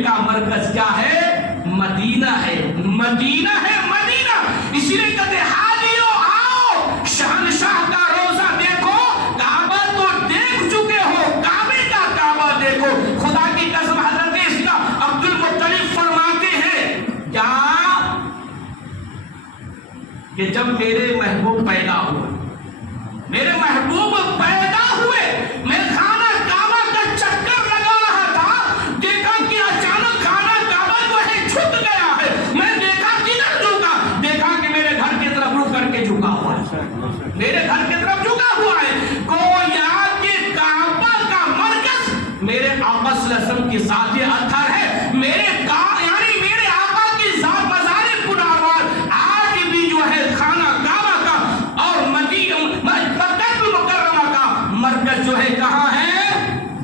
دل کا مرکز کیا ہے؟ مدینہ ہے، مدینہ ہے، مدینہ۔ اسی لیے کہتے حاجیوں آؤ شہنشاہ کا روزہ دیکھو، کعبہ تو دیکھ چکے ہو، کعبے کا کعبہ دیکھو۔ خدا کی قسم حضرت عبد المطلب فرماتے ہیں کیا کہ جب میرے محبوب پیدا ہوئے، میرے محبوب پیدا ہوئے، میں خانہ کعبہ کا چکر لگا رہا تھا، دیکھا کہ اچانک خانہ کعبہ جو ہے جھک گیا ہے۔ میں دیکھا کدھر جھکا؟ دیکھا کہ میرے گھر کی طرف رخ کر کے جھکا ہوا ہے، میرے گھر کی طرف جھکا ہوا ہے۔ گویا کہ کعبہ کا مرکز میرے آقا صلی اللہ علیہ وسلم کی ذات اطہر ہے، میرے یعنی میرے آقا کی ذات مزار پناروار آج بھی جو ہے خانہ کعبہ کا اور مکہ مکرمہ کا مرکز جو ہے کہاں ہے؟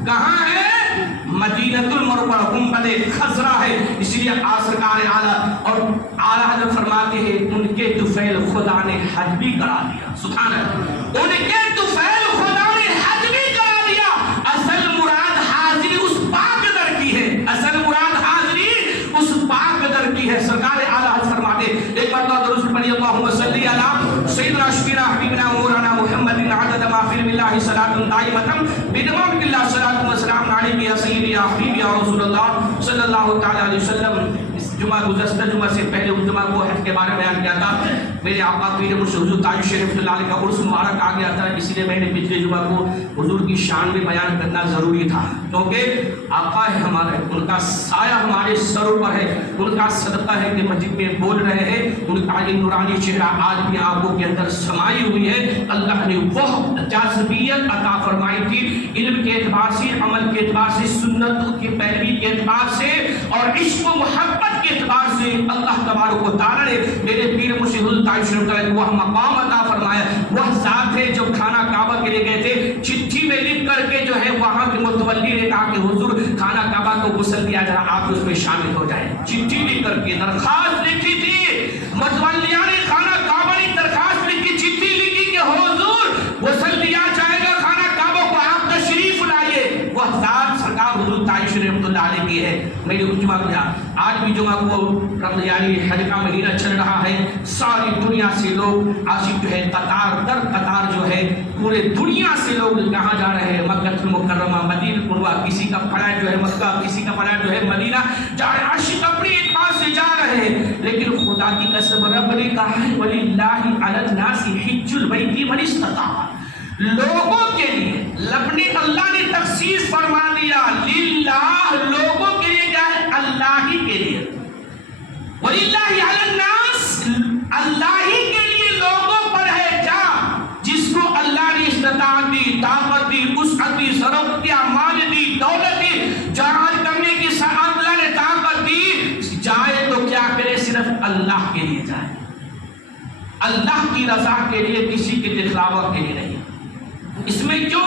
کہاں ہے؟ مدینہ المنورہ، گنبد خضرا ہے۔ اس لیے سرکار اعلیٰ اور اعلیٰ حضرت فرماتے ہیں ان کے طفیل خدا نے حج بھی کرا دیا۔ سبحان اللہ، ان کے طفیل خدا نے حج بھی کرا دیا۔ اصل مراد حاضری اس پاک در کی ہے، اصل مراد حاضری اس پاک در کی ہے۔ سرکار اعلیٰ حضرت فرماتے ایک مرتبہ درود پڑھیے اللہم صلی علی سیدنا شفیعنا حبیبنا مولانا محمد عدد ما فی علم اللہ صلاۃ دائمۃ بدوام اللہ صلاۃ و سلام علیک یا سیدی یا حبیبی یا رسول اللہ صلی اللہ تعالی علیہ وسلم۔ اس جمعہ گزشتہ جمعہ سے پہلے اس جمعہ کو حج کے بارے میں بیان کیا تھا۔ میرے آقا پیر مرشد حضور تاج شریف اللہ علیہ کا عرس مبارک آ گیا تھا، اسی لیے میں نے پچھلے جمعہ کو حضور کی شان میں بیان کرنا ضروری تھا، کیونکہ آقا ہے ہمارے، ان کا سایہ ہمارے سروں پر ہے، ان کا صدقہ ہے کہ مسجد میں بول رہے ہیں، ان کا یہ نورانی چہرہ آج بھی آنکھوں کے اندر سمائی ہوئی ہے۔ اللہ نے وہ جاذبیت عطا فرمائی تھی علم کے اعتبار سے، عمل کے اعتبار سے، سنت کی پیروی کے اعتبار سے اور عشق و محبت کے اعتبار سے اللہ تبارک و تعالی نے میرے پیر مرشد حضور تاج شریف کا وہ مقام عطا فرمایا۔ وہ ذات ہے جو خانہ کعبہ کے لیے گئے تھے، چٹھی میں لکھ کر کے جو ہے وہاں کے متولی نے کہا کہ حضور خانہ کعبہ کو غسل دیا جائے، آپ اس میں شامل ہو جائیں۔ چٹھی لکھ کر کے درخواست لکھی تھی، متولیان نے خانہ کعبہ نے درخواست لکھی، چٹھی لکھی کہ حضور غسل دیا جائے گا خانہ کعبہ کو، آپ تشریف لائیے۔ وہ ذات سرکار حضور تاج شریف اللہ علیہ کی ہے۔ میں نے جمعہ کو آج بھی جمعہ کو یعنی حج کا مہینہ چل رہا ہے، ساری دنیا سے لوگ عاشق جو ہے قطار در قطار جو ہے پورے دنیا سے لوگ کہاں جا رہے ہیں؟ مکہ المکرمہ، مدینہ المنورہ، کسی کا فلائٹ جو ہے مکہ، کسی کا فلائٹ جو ہے مدینہ جا رہے ہیں، عاشق اپنی اعتبار سے جا رہے ہیں۔ لیکن خدا کی قسم رب نے کہا ہے وَلِلَّهِ عَلَى النَّاسِ حِجُّ الْبَيْتِ مَنِ اسْتَطَاعَ، لوگوں کے لیے لبنے اللہ نے تخصیص فرما دیا، للہ لوگوں کے لیے کیا ہے؟ اللہ ہی کے لیے، وَلِلَّهِ عَلَى النَّاسِ اللہ ہی کے لیے لوگوں پر ہے کیا؟ جس کو اللہ نے استطاعت دی، طاقت دی، وسعت دی، ضرورت دیا، مال دی، دولت دی، جہاد کرنے کی سعادت اللہ نے طاقت دی، جائے تو کیا کرے؟ صرف اللہ کے لیے جائے، اللہ کی رضا کے لیے، کسی کے دکھلاوا کے لیے نہیں۔ اس میں کیوں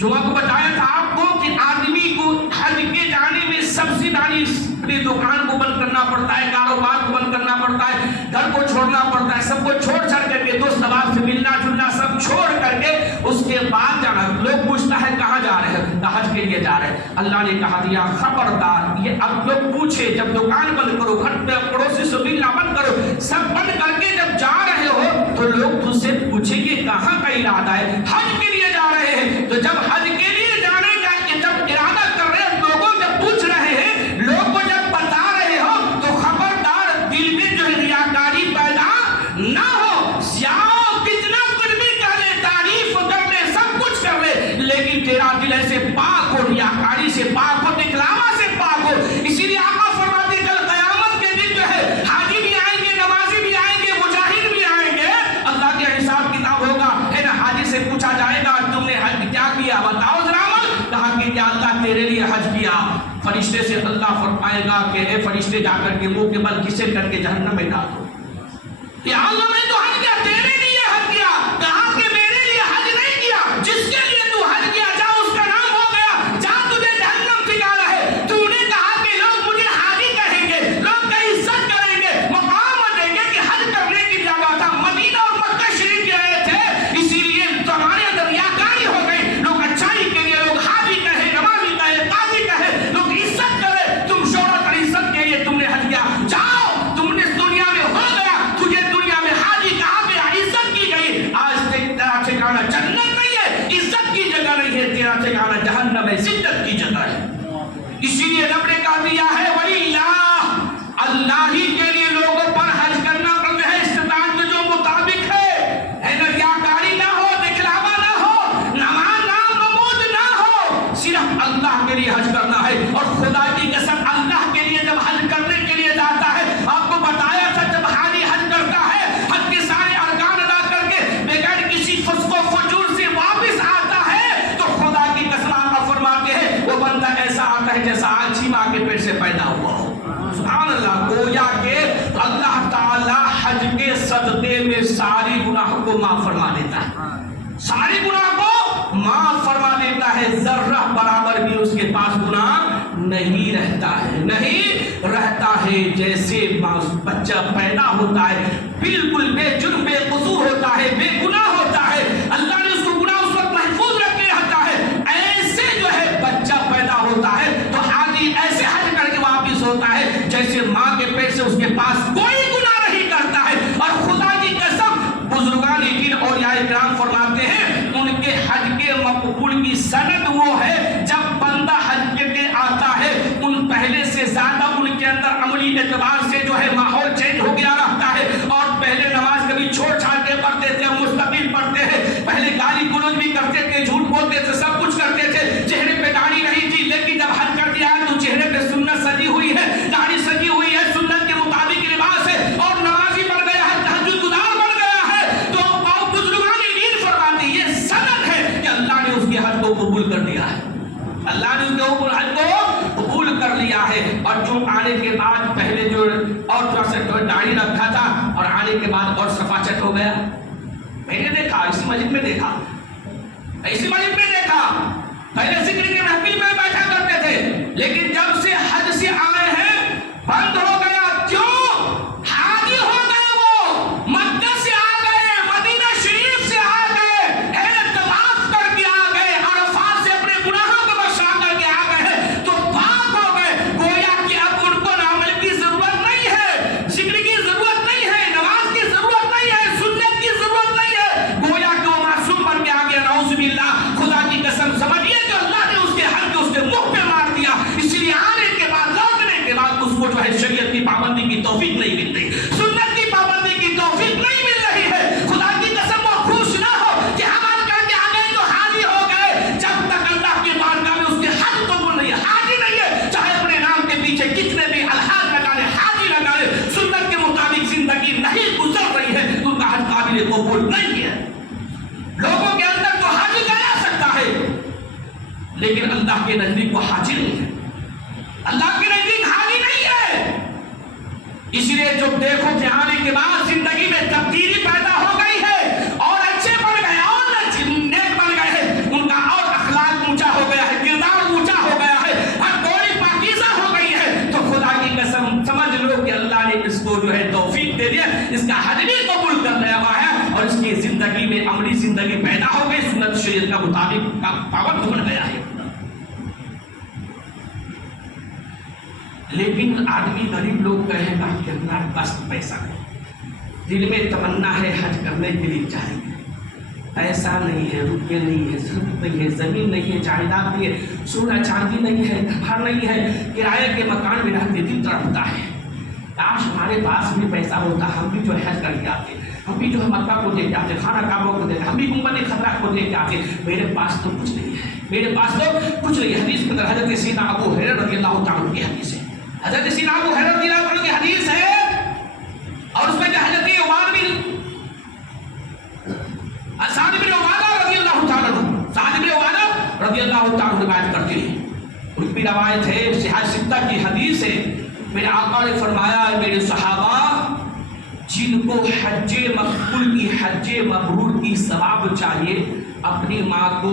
جمعہ کو بتایا تھا آپ کو کہ آدمی کو حج کے جانے میں سب سے پہلے اپنی دکان کو بند کرنا پڑتا ہے، کاروبار کو بند کرنا پڑتا ہے، گھر کو چھوڑنا پڑتا ہے، سب کو چھوڑ چھاڑ کر کے دوست احباب سے ملنا جلنا سب چھوڑ کر کے اس کے بعد جانا۔ لوگ پوچھتا ہے کہاں جا رہے ہیں؟ حج کے لیے جا رہے ہیں۔ اللہ نے کہا دیا خبردار، یہ اب لوگ پوچھے جب دکان بند کرو، گھر پہ پڑوسی سے ملنا بند کرو، سب بند کر کے جب جا رہے ہو تو لوگ تجھ سے پوچھیں گے کہاں کا ارادہ ہے؟ حج کے لیے جا رہے ہیں۔ تو جب حج کے لیے جانے کا جب ارادہ کر رہے ہیں، لوگوں جب پوچھ رہے ہیں، لوگ کو جب بتا رہے ہو تو خبردار دل میں جو ہے ریاکاری پیدا نہ ہو۔ سیاح کتنا کچھ بھی کر لے، تعریف کر لے، سب کچھ کر لے، لیکن تیرا دل ایسے پاک ہو، ریاکاری سے پاک ہو، دکھلاوا سے پاک ہو۔ اسی لیے آقا فرماتے ہیں کل قیامت کے دن جو ہے حاجی بھی آئیں گے، نمازی بھی آئیں گے، مجاہد بھی آئیں گے، اللہ کے حساب کتاب ہوگا، ہے نا؟ حاجی سے پوچھا جائے گا تم نے حج کیا کیا بتاؤ ذرا عمل، کہا کہ کیا اللہ تیرے لیے حج کیا؟ فرشتے سے اللہ فرمائے گا کہ اے فرشتے جا کر کے منہ کے بل کسے کر کے جہنم میں ڈال دو۔ یا اللہ میں تو حج کیا تیرے لیے حج کیا، کہا کہ میرے لیے حج نہیں کیا، جس کے لیے تو حج کیا جا اس کا نام ہو گیا، جا تجھے جہنم ٹھکانا ہے۔ تو نے کہا کہ لوگ مجھے حاجی کہیں گے، لوگ کا عزت کریں گے، مقام دیں گے کہ حج کرنے کی جگہ تھا، مدینہ اور مکہ شریف گئے تھے، اسی لیے تمہارے اندر ریاکاری ہو گئی، لوگ اچھائی کے لیے لوگ حاجی کہے، نمازی کہے، قاضی کہے، لوگ عزت کرے، تم شور ہوا ہو۔ سبحان اللہ، گویا کہ اللہ تعالی حج کے صدقے میں ساری گناہ کو معاف فرما دیتا ہے، ساری گناہ کو معاف فرما دیتا ہے، ذرہ برابر بھی اس کے پاس گناہ نہیں رہتا ہے، نہیں رہتا ہے۔ جیسے بچہ پیدا ہوتا ہے بالکل بے جرم بے قصور ہوتا ہے، بے گناہ ہوتا ہے، اللہ نے اس کو گناہ اس وقت محفوظ رکھ کے رکھتا ہے، ایسے جو ہے بچہ پیدا ہوتا ہے تو حاجی ایسے حج کر کے واپس ہوتا ہے جیسے ماں کے پیٹ سے اس کے پاس کوئی گناہ نہیں کرتا ہے۔ اور خدا کی قسم بزرگان دین اولیاء کرام فرماتے ہیں ان کے حج کے مقبول کی سند وہ ہے جب بندہ حج کے آتا ہے ان پہلے سے زیادہ ان کے اندر عملی اعتبار سے جو ہے ماحول چینج ہو گیا رہتا ہے، اور پہلے نماز کبھی چھوڑ چھاڑ کے پڑھتے تھے، مستقل پڑھتے ہیں، پہلے گالی گلوچ بھی کرتے تھے، جھوٹ بولتے تھے، سب کچھ کرتے تھے، چہرے پہ داڑھی نہیں تھی، لیکن جب حج کر دیا تو چہرے پہ سنت سجی ہوئی ہے، داڑھی سجی ہوئی ہے، سنت کے مطابق لباس ہے، اور نمازی بن گیا ہے، تہجد گزار بن گیا ہے، تو اور بزرگان دین فرماتے ہیں یہ سند ہے کہ اللہ نے اس کے حج کو قبول کر دیا ہے، اللہ نے اس کے اوپر حج کو قبول کر لیا ہے۔ اور جو آنے کے بعد پہلے جو اور تھوڑا سا داڑھی رکھا تھا اور آنے کے بعد اور صفاچٹ ہو گیا، میں نے دیکھا، اسی مسجد میں دیکھا، اسی مسجد میں دیکھا، پہلے ذکر کے محفل میں بیٹھا کرتے تھے، لیکن جب سے حج سے آئے ہیں بند ہو گیا۔ کیوں؟ حاجی ہو گئے، وہ مکہ سے آ گئے، مدینہ شریف سے آ گئے، طواف کر کے آ گئے، عرفات سے اپنے گناہوں کو بخشا کر کے آ گئے تو پاک ہو گئے۔ گویا کہ اب ان کو عمل کی ضرورت نہیں ہے، ذکر کی ضرورت نہیں ہے، نماز کی ضرورت نہیں ہے، سنت کی ضرورت نہیں ہے، گویا کہ وہ معصوم بن کے آ گئے۔ نعوذ باللہ، خدا کی قسم سمجھیے کہ اللہ نے اس کے حج کو اس کے منہ پہ مار دیا، اس لیے آنے کے بعد لوٹنے کے بعد اس کو جو ہے شریعت کی پابندی کی توفیق نہیں مل رہی، سنت کی پابندی کی توفیق نہیں مل رہی ہے۔ خدا کی قسم وہ خوش نہ ہو کہ ہم حج کر کے آ گئے تو حاجی ہو گئے، جب تک اللہ کی بارگاہ میں اس کے حج قبول نہیں ہے، حاجی نہیں ہے، چاہے اپنے نام کے پیچھے کتنے بھی الحاج لگا لے، حاجی لگا لے، سنت کے مطابق زندگی نہیں گزر رہی ہے تو ان کا حج قابل قبول نہیں ہے۔ لوگوں کے اندر تو حج جا سکتا ہے لیکن اللہ کے نزدیک وہ حاجی نہیں ہے، اللہ کے نزدیک حاجی نہیں ہے۔ اس لیے جو دیکھو کہ آنے کے بعد زندگی میں تبدیلی پیدا ہو گئی ہے اور اچھے بن گئے اور نیک بن گئے ہیں، ان کا اور اخلاق اونچا ہو گیا ہے، کردار اونچا ہو گیا ہے، ہر گوڑی پاکیزہ ہو گئی ہے، تو خدا کی قسم سمجھ لو کہ اللہ نے اس کو جو ہے توفیق دے دیا، اس کا حج بھی قبول کر لیا ہوا ہے اور اس کی زندگی میں عملی زندگی پیدا ہو گئی، سنت شریعت کا مطابق پابند بن گیا ہے۔ لیکن آدمی غریب لوگ کہے گا کہ ہمارے پاس پیسہ نہیں، دل میں تمنا ہے حج کرنے کے لیے جائیں گے، پیسہ نہیں ہے، روپے نہیں ہے، ضرورت نہیں ہے، زمین نہیں ہے، جائیداد نہیں ہے، سونا چاندی نہیں ہے، گھر نہیں ہے، کرایہ کے مکان میں رہتے دل تڑپتا ہے، کاش ہمارے پاس بھی پیسہ ہوتا، ہم بھی جو حج کر کے آتے، ہم بھی جو ہے مکہ کو دیکھ آتے، خانہ کعبہ کو دیکھ، ہم بھی گنبد خطرہ کو دیکھ آتے۔ میرے پاس تو کچھ نہیں ہے، میرے پاس تو کچھ نہیں ہے۔ حدیث میں حضرت سیدنا ابو ہریرہ رضی اللہ تعالیٰ کی حدیث ہے، حضرت سیدنا ابو ہریرہ رضی اللہ عنہ کی حدیث ہے، اور اس میں جو حضرت سعد بن عبادہ رضی اللہ تعالیٰ عنہ، سعد بن عبادہ رضی اللہ تعالیٰ عنہ روایت کرتے ہیں، ان کی روایت ہے، صحیح ستہ کی حدیث ہے، میرے آقا نے فرمایا میرے صحابہ جن کو حج مقبول کی حج مبرور کی ثواب چاہیے اپنی ماں کو